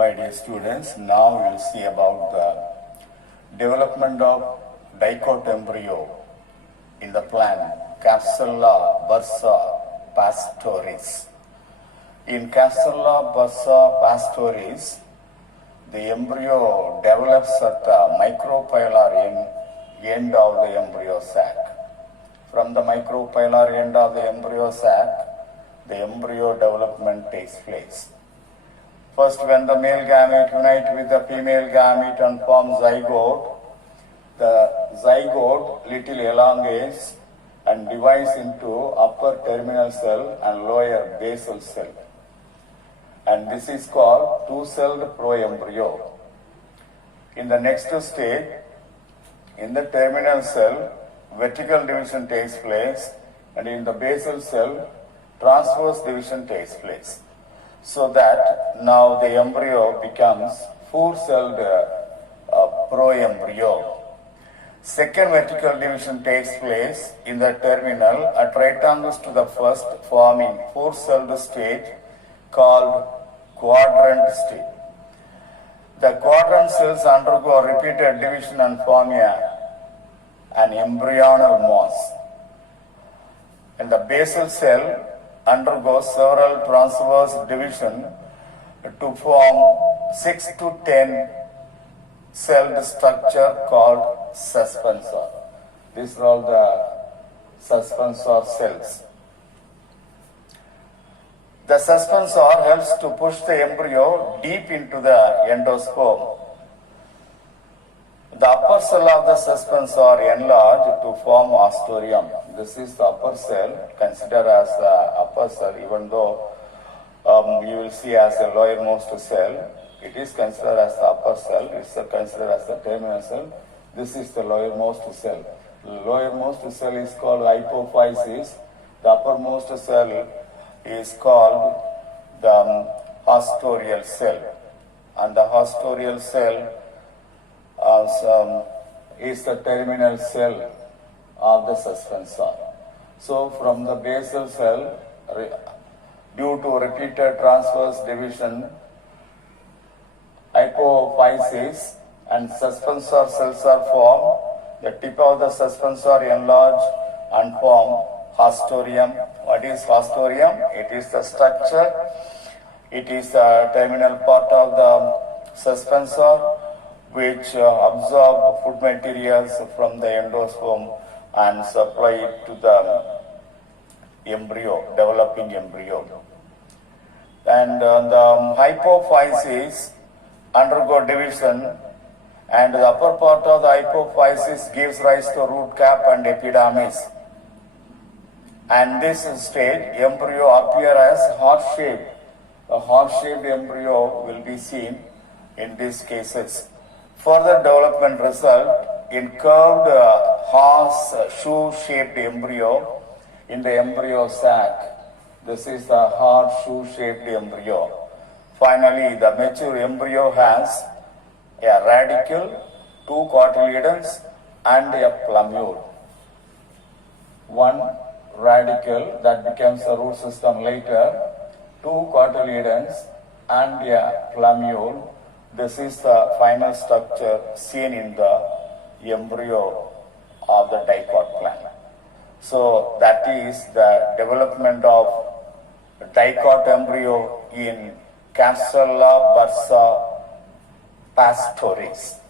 My dear students, now we will see about the development of dicot embryo in the plant Capsula bursa pastoris. In Capsula bursa pastoris, the embryo develops at the micropylar end of the embryo sac. From the micropylar end of the embryo sac, the embryo development takes place. First, when the male gamete unites with the female gamete and forms zygote, the zygote little elongates and divides into upper terminal cell and lower basal cell. And this is called two-celled proembryo. In the next stage, in the terminal cell, vertical division takes place, and in the basal cell, transverse division takes place. So that now the embryo becomes four-celled proembryo. Second vertical division takes place in the terminal at right angles to the first, forming four-celled stage called quadrant stage. The quadrant cells undergo repeated division and form an embryonal mass. And the basal cell undergoes several transverse division to form 6 to 10 celled structure called suspensor. These are all the suspensor cells. The suspensor helps to push the embryo deep into the endosperm. The upper cell of the suspensor enlarged to form ostotrium. This is the upper cell, considered as the upper cell, even though you will see as a lowermost cell. It is considered as the upper cell. It is considered as the terminal cell. This is the lowermost cell. The lowermost cell is called hypophysis. The uppermost cell is called the ostotrial cell. And the ostotrial cell is the terminal cell of the suspensor. So from the basal cell, due to repeated transverse division, hypophysis and suspensor cells are formed. The tip of the suspensor enlarge and form ostotrium. What is ostotrium? It is the structure. It is the terminal part of the suspensor which absorb food materials from the endosperm and supply it to the embryo, developing embryo. And the hypophysis undergo division, and the upper part of the hypophysis gives rise to root cap and epidermis. And this stage, embryo appear as heart-shaped. A heart-shaped embryo will be seen in these cases. Further development result in curved horseshoe-shaped embryo in the embryo sac. This is the horseshoe-shaped embryo. Finally, the mature embryo has a radicle, two cotyledons, and a plumule. One radicle that becomes a root system later, two cotyledons, and a plumule. This is the final structure seen in the embryo of the dicot plant. So that is the development of dicot embryo in Capsula bursa pastoris.